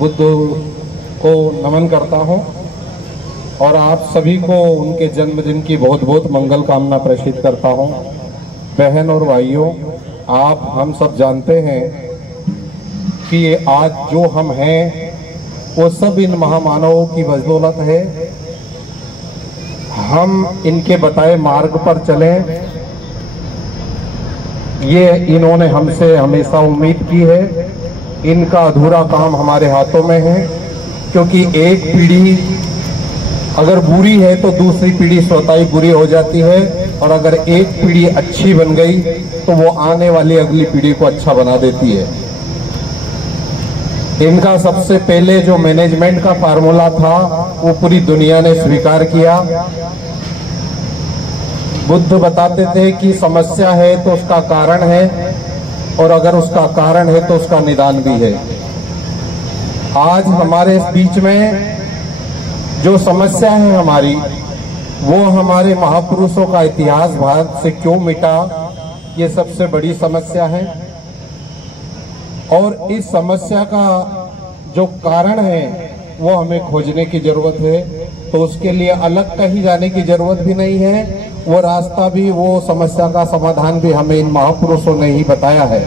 बुद्ध को नमन करता हूं और आप सभी को उनके जन्मदिन की बहुत बहुत मंगल कामना प्रेषित करता हूं। बहन और भाइयों, आप हम सब जानते हैं कि आज जो हम हैं वो सब इन महामानवों की बदौलत है। हम इनके बताए मार्ग पर चलें, ये इन्होंने हमसे हमेशा उम्मीद की है। इनका अधूरा काम हमारे हाथों में है, क्योंकि एक पीढ़ी अगर बुरी है तो दूसरी पीढ़ी स्वतः ही बुरी हो जाती है, और अगर एक पीढ़ी अच्छी बन गई तो वो आने वाली अगली पीढ़ी को अच्छा बना देती है। इनका सबसे पहले जो मैनेजमेंट का फार्मूला था वो पूरी दुनिया ने स्वीकार किया। बुद्ध बताते थे कि समस्या है तो उसका कारण है, और अगर उसका कारण है तो उसका निदान भी है। आज हमारे इस बीच में जो समस्या है हमारी, वो हमारे महापुरुषों का इतिहास भारत से क्यों मिटा, ये सबसे बड़ी समस्या है। और इस समस्या का जो कारण है वो हमें खोजने की जरूरत है। तो उसके लिए अलग कहीं जाने की जरूरत भी नहीं है, वो रास्ता भी, वो समस्या का समाधान भी हमें इन महापुरुषों ने ही बताया है।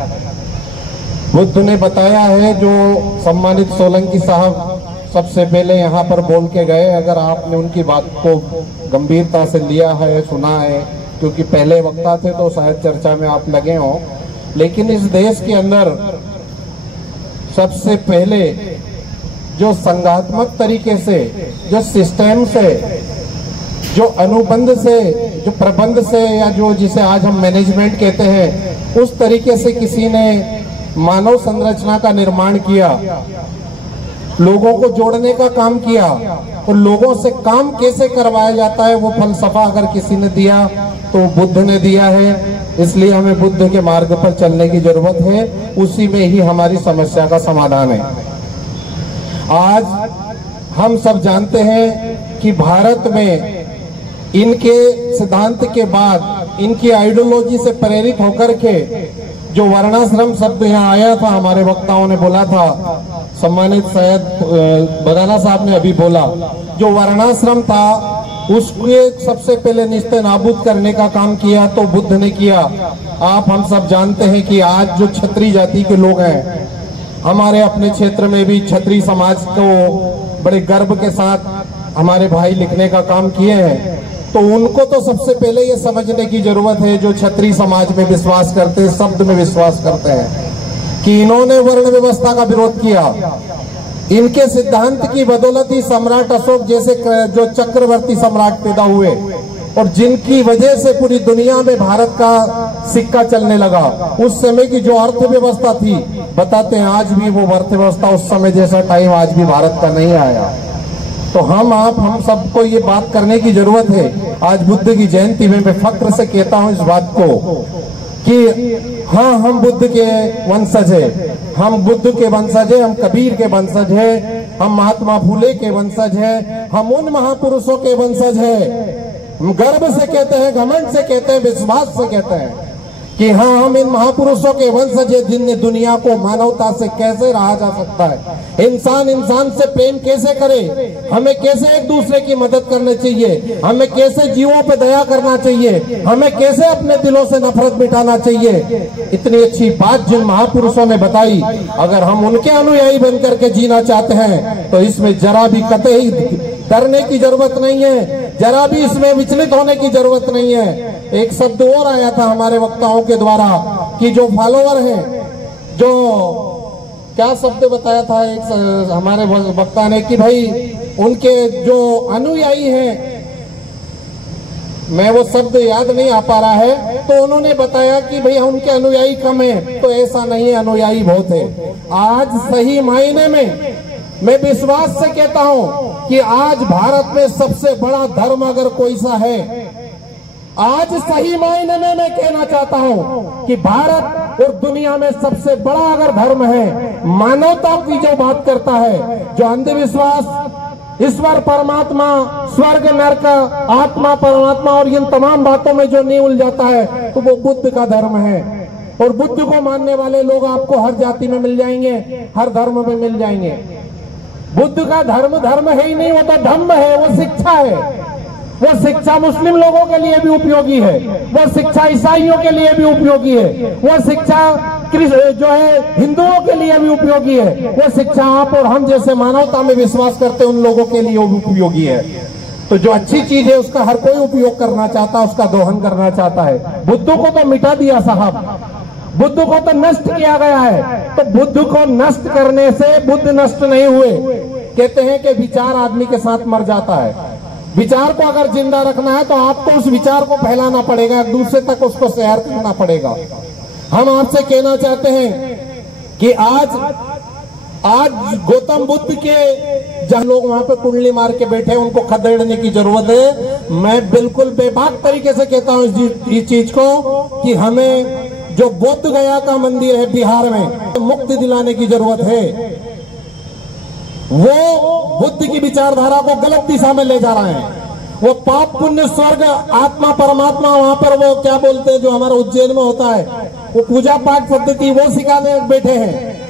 बुद्ध ने बताया है, जो सम्मानित सोलंकी साहब सबसे पहले यहाँ पर बोल के गए। अगर आपने उनकी बात को गंभीरता से लिया है, सुना है, क्योंकि पहले वक्ता थे तो शायद चर्चा में आप लगे हों, लेकिन इस देश के अंदर सबसे पहले जो संघात्मक तरीके से, जो सिस्टम से, जो अनुबंध से, जो प्रबंध से, या जो जिसे आज हम मैनेजमेंट कहते हैं, उस तरीके से किसी ने मानव संरचना का निर्माण किया, लोगों को जोड़ने का काम किया, और लोगों से काम कैसे करवाया जाता है वो फलसफा अगर किसी ने दिया तो बुद्ध ने दिया है। इसलिए हमें बुद्ध के मार्ग पर चलने की जरूरत है, उसी में ही हमारी समस्या का समाधान है। आज हम सब जानते हैं कि भारत में इनके सिद्धांत के बाद, इनकी आइडियोलॉजी से प्रेरित होकर के जो वर्णाश्रम शब्द यहाँ आया था, हमारे वक्ताओं ने बोला था, सम्मानित शायद बदाना साहब ने अभी बोला, जो वर्णाश्रम था उसके सबसे पहले निस्ते नाबूद करने का काम किया तो बुद्ध ने किया। आप हम सब जानते हैं कि आज जो क्षत्रिय जाति के लोग हैं, हमारे अपने क्षेत्र में भी क्षत्रिय समाज को बड़े गर्व के साथ हमारे भाई लिखने का काम किए हैं। तो उनको तो सबसे पहले ये समझने की जरूरत है, जो क्षत्रिय समाज में विश्वास करते हैं, शब्द में विश्वास करते हैं, कि इन्होंने वर्ण व्यवस्था का विरोध किया। इनके सिद्धांत की बदौलत ही सम्राट अशोक जैसे जो चक्रवर्ती सम्राट पैदा हुए, और जिनकी वजह से पूरी दुनिया में भारत का सिक्का चलने लगा। उस समय की जो अर्थव्यवस्था थी, बताते हैं आज भी वो अर्थव्यवस्था उस समय जैसा टाइम आज भी भारत का नहीं आया। तो हम सबको ये बात करने की जरूरत है। आज बुद्ध की जयंती में मैं फक्र से कहता हूँ इस बात को कि हाँ, हम बुद्ध के वंशज है, हम बुद्ध के वंशज है, हम कबीर के वंशज है, हम महात्मा फूले के वंशज है, हम उन महापुरुषों के वंशज है। हम गर्व से कहते हैं, घमंड से कहते हैं, विश्वास से कहते हैं कि हाँ, हम इन महापुरुषों के वंशज है, जिनने दुनिया को मानवता से कैसे रहा जा सकता है, इंसान इंसान से प्रेम कैसे करे, हमें कैसे एक दूसरे की मदद करनी चाहिए, हमें कैसे जीवों पे दया करना चाहिए, हमें कैसे अपने दिलों से नफरत मिटाना चाहिए। इतनी अच्छी बात जिन महापुरुषों ने बताई, अगर हम उनके अनुयायी बन करके जीना चाहते हैं तो इसमें जरा भी कतई डरने की जरूरत नहीं है, जरा भी इसमें विचलित होने की जरूरत नहीं है। एक शब्द और आया था हमारे वक्ताओं के द्वारा कि जो फॉलोवर हैं, जो क्या शब्द बताया था एक हमारे वक्ता ने, कि भाई उनके जो अनुयायी हैं, मैं वो शब्द याद नहीं आ पा रहा है, तो उन्होंने बताया कि भाई उनके अनुयायी कम है। तो ऐसा नहीं है, अनुयायी बहुत है। आज सही मायने में मैं विश्वास से कहता हूं कि आज भारत में सबसे बड़ा धर्म अगर कोई सा है, आज सही मायने में मैं कहना चाहता हूं कि भारत और दुनिया में सबसे बड़ा अगर धर्म है, मानवता की जो बात करता है, जो अंधविश्वास, ईश्वर परमात्मा, स्वर्ग नरक, आत्मा परमात्मा और इन तमाम बातों में जो नहीं उलझाता है, तो वो बुद्ध का धर्म है। और बुद्ध को मानने वाले लोग आपको हर जाति में मिल जाएंगे, हर धर्म में मिल जाएंगे। बुद्ध का धर्म धर्म है ही नहीं, वो तो धम्म है, वो शिक्षा है। वो शिक्षा मुस्लिम लोगों के लिए भी उपयोगी है, वो शिक्षा ईसाइयों के लिए भी उपयोगी है, वो शिक्षा जो है हिंदुओं के लिए भी उपयोगी है, वो शिक्षा आप और हम जैसे मानवता में विश्वास करते हैं उन लोगों के लिए भी उपयोगी है। तो जो अच्छी चीज है उसका हर कोई उपयोग करना चाहता है, उसका दोहन करना चाहता है। बुद्ध को तो मिटा दिया साहब, बुद्ध को तो नष्ट किया गया है। तो बुद्ध को नष्ट करने से बुद्ध नष्ट नहीं हुए। कहते हैं कि विचार आदमी के साथ मर जाता है, विचार को अगर जिंदा रखना है तो आपको उस विचार को फैलाना पड़ेगा, एक दूसरे तक उसको शेयर करना पड़ेगा। हम आपसे कहना चाहते हैं कि आज गौतम बुद्ध के जहां लोग वहां पे कुंडली मार के बैठे हैं उनको खदेड़ने की जरूरत है। मैं बिल्कुल बेबाक तरीके से कहता हूं इस चीज को कि हमें जो बोध गया का मंदिर है बिहार में, मुक्ति दिलाने की जरूरत है। वो बुद्ध की विचारधारा को गलत दिशा में ले जा रहे हैं। वो पाप पुण्य स्वर्ग आत्मा परमात्मा वहां पर वो क्या बोलते हैं जो हमारा उज्जैन में होता है, वो पूजा पाठ पद्धति वो सिखाने बैठे हैं।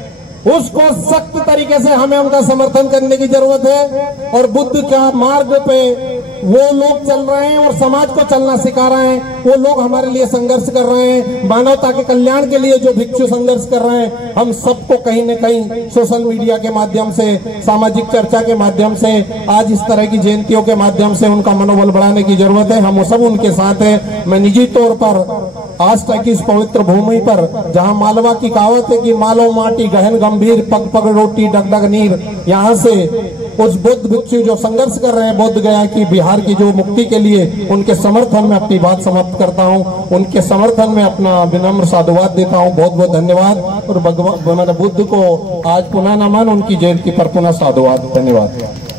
उसको सख्त तरीके से हमें उनका समर्थन करने की जरूरत है। और बुद्ध का मार्ग पे वो लोग चल रहे हैं और समाज को चलना सिखा रहे हैं। वो लोग हमारे लिए संघर्ष कर रहे हैं, मानवता के कल्याण के लिए जो भिक्षु संघर्ष कर रहे हैं। हम सबको कहीं न कहीं सोशल मीडिया के माध्यम से, सामाजिक चर्चा के माध्यम से, आज इस तरह की जयंतियों के माध्यम से उनका मनोबल बढ़ाने की जरूरत है। हम सब उनके साथ हैं। मैं निजी तौर पर आज तक इस पवित्र भूमि पर जहां मालवा की कहावत है कि मालो माटी गहन गंभीर पग पग रोटी डग डग नीर, यहाँ से उस बुद्ध भिक्षु जो संघर्ष कर रहे हैं बोध गया की बिहार की जो मुक्ति के लिए, उनके समर्थन में अपनी बात समाप्त करता हूँ। उनके समर्थन में अपना विनम्र साधुवाद देता हूँ। बहुत बहुत धन्यवाद। और भगवान बुद्ध को आज पुनः नमन, उनकी जयंती पर पुनः साधुवाद। धन्यवाद।